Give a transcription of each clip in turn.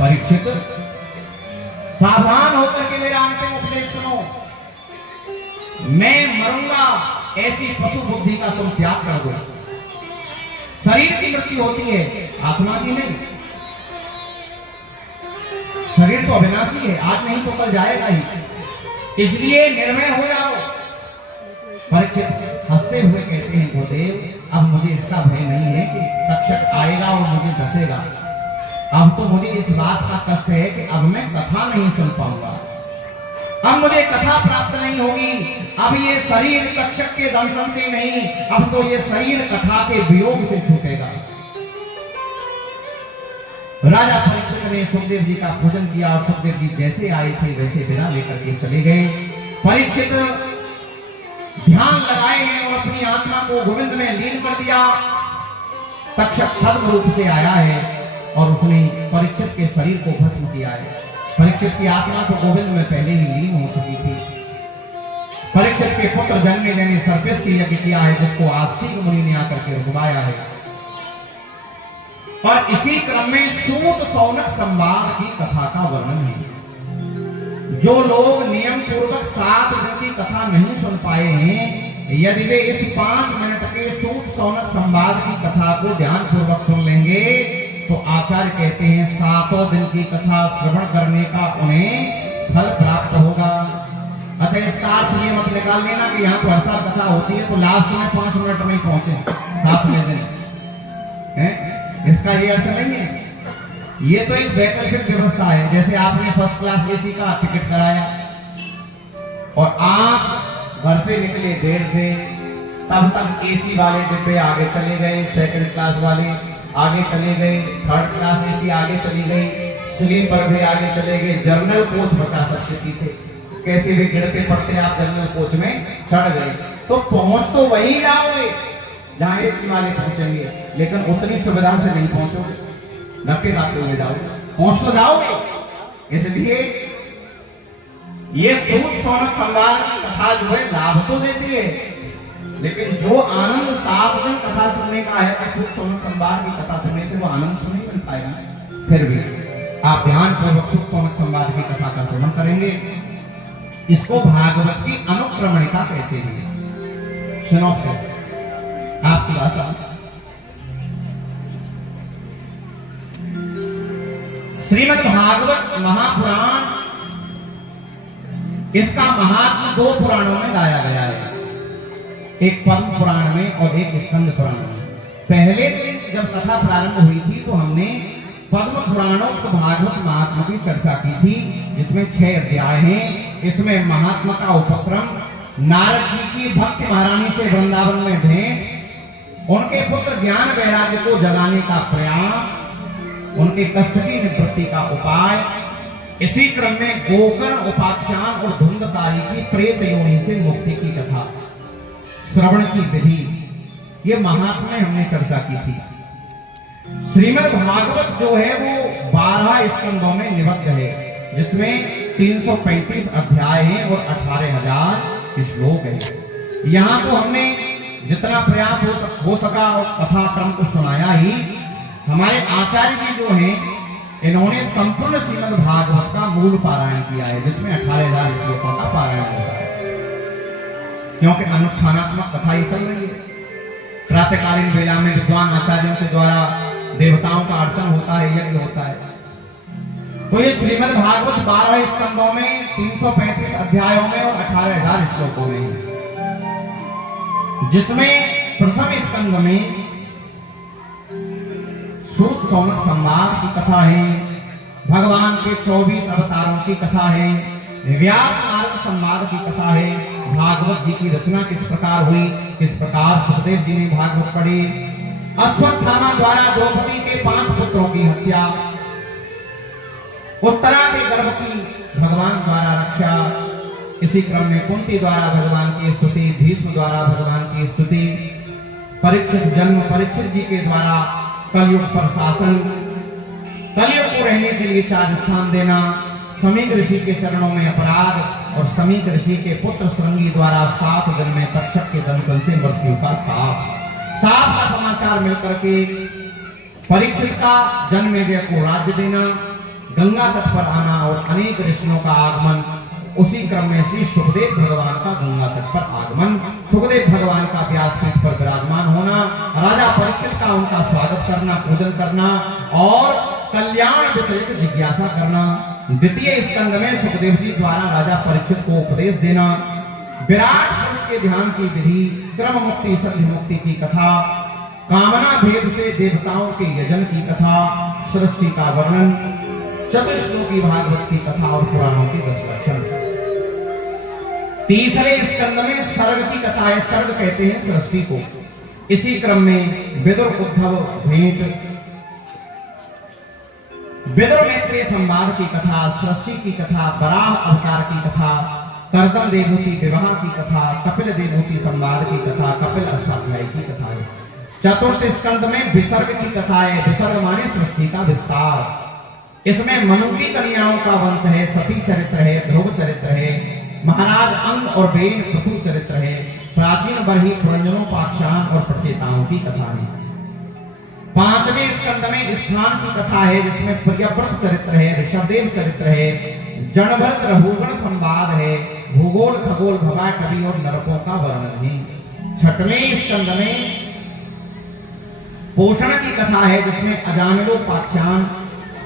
परीक्षित, सावधान होकर के मेरा अंतिम उपदेश सुनो। मैं मरूंगा, ऐसी पशु बुद्धि का तुम त्याग कर दो। शरीर की मृत्यु होती है, आत्मा की नहीं। शरीर तो अविनाशी है, आज नहीं तो कल जाएगा ही, इसलिए निर्भय हो जाओ। परीक्षित हंसते हुए कहते हैं, गुरुदेव अब मुझे इसका भय नहीं है कि तक्षक आएगा और मुझे डसेगा। अब तो मुझे इस बात का कष्ट है कि अब मैं कथा नहीं सुन पाऊंगा, अब मुझे कथा प्राप्त नहीं होगी। अब ये शरीर तक्षक के दंशन से नहीं, अब तो ये शरीर कथा के वियोग से छूटेगा। राजा परीक्षित ने सुखदेव जी का पूजन किया और सुखदेव जी जैसे आए थे वैसे विदा लेकर के चले गए। परीक्षित ध्यान लगाए हैं और अपनी आत्मा को गोविंद में लीन कर दिया। तक्षक सद्म रूप से आया है और उसने परीक्षित के शरीर को भस्म किया है। परीक्षित की आत्मा तो गोविंद में पहले ही लीन हो चुकी थी। परीक्षित के पुत्र जन्मे ने सर्पेष्टि यज्ञ किया है, जिसको आस्तिक मुनि ने आकर के रुकवाया है। और इसी क्रम में सूत सौनक संवाद की कथा का वर्णन है। जो लोग नियम पूर्वक 7 दिन की कथा नहीं सुन पाए हैं, यदि वे इस 5 मिनट के सूत सौनक संवाद की कथा को ध्यान पूर्वक सुन लेंगे तो आचार्य कहते हैं 7 दिन की कथा श्रवण करने का उन्हें फल प्राप्त होगा। अच्छा, इसका अर्थ ये मत निकाल लेना कि यहाँ तो हर साल कथा होती है तो लास्ट में 5 मिनट में पहुंचे 7वें दिन है, इसका ये अर्थ नहीं है। ये तो एक वैकल्पिक व्यवस्था है। जैसे आपने फर्स्ट क्लास एसी का टिकट कराया और आप घर से निकले देर से, तब तक एसी वाले डिब्बे आगे चले गए, सेकंड क्लास वाले आगे चले गए, थर्ड क्लास एसी आगे चली गई, स्लीपर भी आगे चले गए, जर्नल कोच बचा सबसे पीछे। कैसे भी गिरते पड़ते आप जर्नल कोच में चढ़ गए तो पहुंच तो वही जाओगे जहां एसी वाले पहुंचेंगे, लेकिन उतनी सुविधा से नहीं पहुंचोगे, धक्के खाते हुए जाओगे, पहुंच तो जाओगे। इसलिए ये सूत सौनक संवाद की कथा जो है लाभ तो देती है, लेकिन जो आनंद 7 दिन कथा सुनने का है, तो सूत सौनक संवाद की कथा सुनने से वो आनंद तो नहीं मिल पाएगा। फिर भी आप ध्यान पूर्वक सूत सौनक संवाद की कथा का श्रवण करेंगे। इसको भागवत की अनुक्रमणिका कहते हैं, सिनॉप्सिस आपकी भाषा। श्रीमद् भागवत महापुराण, इसका महात्म्य 2 पुराणों में गाया गया है, एक पद्म पुराण में और एक स्कंद पुराण में। पहले दिन जब कथा प्रारंभ हुई थी तो हमने पद्म पुराणोक्त भागवत महात्मा की चर्चा की थी, जिसमें 6 अध्याय हैं। इसमें महात्मा का उपक्रम, नारद जी की भक्त महारानी से वृंदावन में भेंट, उनके पुत्र ज्ञान वैराग्य को जगाने का प्रयास, उनके कष्ट की निवृत्ति का उपाय, इसी क्रम में गोकर्ण उपाख्यान और धुंधकारी की प्रेत योनि से मुक्ति की कथा, श्रवण की विधि, ये महात्मा में हमने चर्चा की थी। श्रीमद् भागवत जो है वो 12 स्कंदों में निबद्ध है, जिसमें 335 अध्याय हैं और 18,000 श्लोक है। यहाँ तो हमने जितना प्रयास हो सका और कथा क्रम को सुनाया ही। हमारे आचार्य जी जो हैं, इन्होंने संपूर्ण श्रीमद् भागवत का मूल पारायण किया है, जिसमें 18,000 श्लोकों का पारायण होता है, क्योंकि अनुष्ठानात्मक कथा ही चल रही है। प्रातःकालीन वेला में विद्वान आचार्यों के द्वारा देवताओं का अर्चन होता है, यज्ञ होता है। तो ये श्रीमद् भागवत 12 स्कंदों में 335 अध्यायों में और 18,000 श्लोकों में है, जिसमें प्रथम स्कंद में सूत सौनक संवाद की कथा है, भगवान के 24 अवतारों की कथा है, व्यास नारद संवाद की कथा है, भागवत जी की रचना किस प्रकार हुई, किस प्रकार सुखदेव जी ने भागवत पढ़ी, अश्वत्थामा द्वारा द्रौपदी के 5 पुत्रों की हत्या, उत्तरा के गर्भ की भगवान द्वारा रक्षा, इसी क्रम में कुंती द्वारा भगवान की स्तुति, भीष्म द्वारा भगवान की स्तुति, परीक्षित जन्म, परीक्षित जी के द्वारा कलयुग पर शासन, कलयुग को रहने के लिए 4 स्थान देना, समीक ऋषि के चरणों में अपराध और समीक ऋषि के पुत्र श्रृंगी द्वारा 7 दिन में तक्षक के दंशन से मृत्यु का साफ का समाचार मिलकर के परीक्षित का जन्मेजय को राज्य देना, गंगा तट पर आना और अनेक ऋषियों का आगमन। उसी क्रम में श्री सुखदेव भगवान का गंगा तट पर आगमन, सुखदेव भगवान का व्यासपीठ पर विराजमान होना, राजा परीक्षित का उनका स्वागत करना, पूजन करना और कल्याण विषयक जिज्ञासा करना। द्वितीय स्कंद में सुखदेव जी द्वारा राजा परीक्षित को उपदेश देना, विराट पुरुष के ध्यान की विधि, क्रम मुक्ति सिद्धि मुक्ति की कथा, कामना भेद से देवताओं के यजन की कथा, सृष्टि का वर्णन, चतुश्लोकी भागवत की कथा और पुराणों के 10 लक्षण। तीसरे स्कंद में सर्ग की कथा है, सर्ग कहते हैं सृष्टि को। इसी क्रम में विदुर उद्धव भेंट, विदुर मैत्रेय संवाद की कथा, सृष्टि की कथा, वराह अवतार की कथा, कर्दम देवहूति विवाह की कथा, कपिल देवहूति संवाद की कथा, कपिल अष्टाध्यायी की कथा है। चतुर्थ स्कंद में विसर्ग की कथा है, विसर्ग माने सृष्टि का विस्तार। इसमें मनु की कन्याओं का वंश है, सती चरित्र है, ध्रुव चरित्र है, महाराज अंग और बेन पृथु चरित्र है, प्राचीन बरही पुरंजनोपाख्यान और प्रचेताओं की कथा है। पांचवें स्कंद में स्थान की कथा है, जिसमें प्रियव्रत चरित्र है, ऋषभदेव चरित्र है, जनभरत रघुगण संवाद है, भूगोल खगोल भवा कवि और नरकों का वर्णन है। छठवें स्कंद में पोषण की कथा है, जिसमें अजामिलोपाख्यान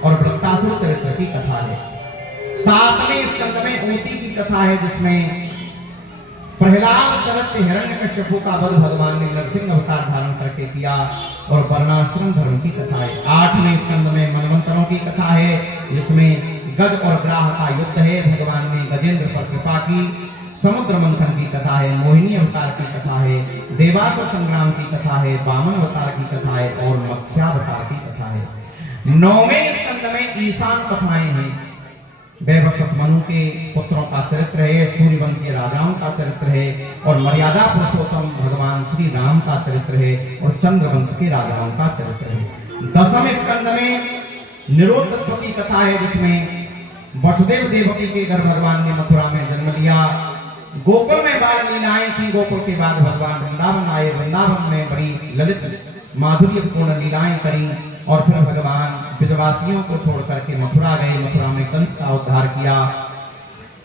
और वृत्तासुर चरित्र की कथा है। सातवें स्कंद में ऊती की कथा है, जिसमें प्रहलाद चरित्र हिरण्यकश्यपु का वध भगवान ने नरसिंह अवतार धारण करके किया और वर्णाश्रम धर्म की कथा है। आठवें स्कंद में मनवंतरों की कथा है, जिसमें गज और ग्राह का युद्ध है, भगवान ने गजेंद्र पर कृपा की। समुद्र मंथन की कथा है, मोहिनी अवतार की कथा है, देवासुर संग्राम की कथा है, वामन अवतार की कथा है और मत्स्यावतार की कथा है। नौवें स्कंद में ईशान कथाएं हैं, वैवस्वत मनु के पुत्रों का चरित्र है, सूर्यवंशीय राजाओं का चरित्र है और मर्यादा पुरुषोत्तम भगवान श्री राम का चरित्र है और चंद्रवंश के राजाओं का चरित्र है। दसवें स्कंद में निरोधत्व की कथा है, जिसमें वसुदेव देवकी के घर भगवान ने मथुरा में जन्म लिया, गोकुल में बाल लीलाएं की, गोकुल के बाद भगवान वृंदावन आए, वृंदावन में बड़ी ललित माधुर्यपूर्ण लीलाएं करी और फिर भगवान विधवासियों को छोड़ करके मथुरा गए, मथुरा में कंस का उद्धार किया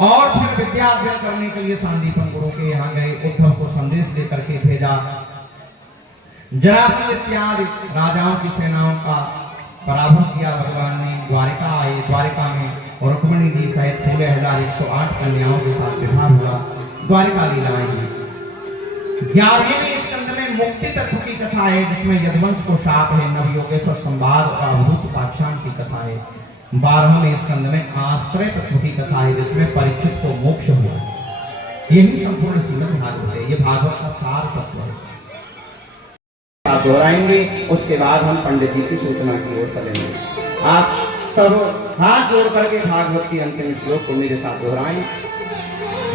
और फिर विद्या अध्ययन करने के लिए सांदीपन गुरु के यहाँ गए, उद्धव को संदेश लेकर के भेजा। जरासंध इत्यादि राजाओं की सेनाओं का पराभव किया भगवान ने, द्वारिका आए, द्वारिका में और रुक्मिणी जी सहित 16,108 कन्याओं के साथ विवाह हुआ, द्वारिका लीलाएं हुई। 11वें स्कंद में मुक्ति तत्व की कथा है, जिसमें यदुवंश को शाप है, नवयोगेश्वर संवाद और अवधूत उपाख्यान की कथा है। 12वें स्कंद में आश्रय तत्व की कथा है, जिसमें परीक्षित को मोक्ष हुआ। यही संपूर्ण श्रीमद् भागवत है, ये भागवत का सार तत्व है। आप दोहराएंगे, उसके बाद हम पंडित जी की सूचना की ओर चलेंगे। आप सब हाथ जोड़ करके भागवत की अंतिम श्लोक को मेरे साथ दोहराएं।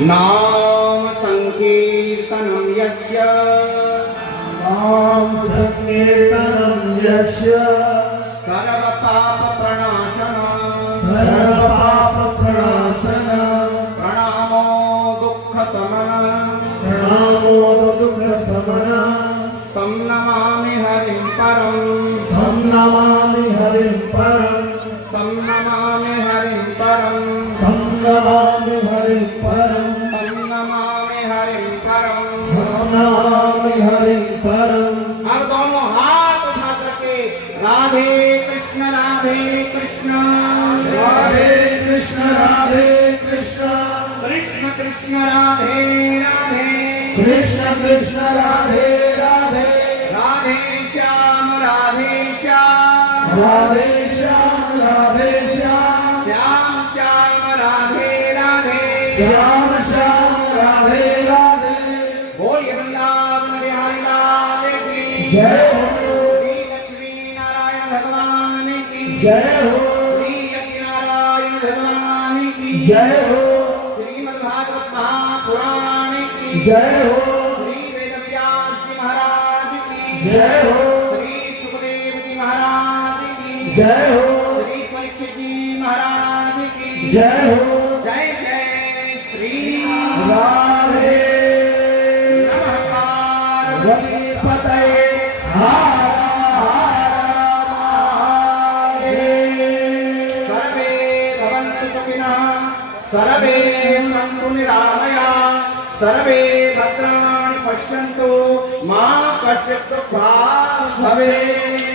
नाम संकीर्तनम यस्य, नाम संकीर्तनम यस्य, सर्व पाप प्रणाशनम, सर्व पाप प्रणाशनम, प्रणामो दुख शमनम, प्रणामो दुख शमनम, तं नमामि हरिं परम, तं नमामि हरिं परम, तं नमामि हरिं परम, तं नमामि हरिं परम, तं नमामि हरिं परम, तं नमामि हरिं परम। अब दोनों हाथ उठा करके राधे कृष्ण राधे कृष्ण, राधे कृष्ण राधे कृष्ण, कृष्ण कृष्ण राधे राधे, कृष्ण कृष्ण राधे राधे, राधे श्याम राधे श्याम, राधे श्याम राधे श्याम, श्याम श्याम राधे राधे, श्याम श्याम राधे राधे। बोलिए वृंदावन बिहारी लाल की जय हो, श्री लक्ष्मी नारायण भगवान की जय हो, श्री सत्यनारायण भगवान की जय हो, श्रीमद् भागवत महापुराण की जय हो, श्री वेदव्यास जी महाराज की जय हो, श्री सुखदेव जी महाराज की जय हो, श्री परीक्षित जी महाराज की जय हो। जय जय श्री राधे नमः पार्वती पतये हर हर महादेव। सर्वे सर्वे सन्तु निरामयाः सर्वे भद्राणि पश्यन्तु मा कश्चित् दुःखभाग् भवेत्।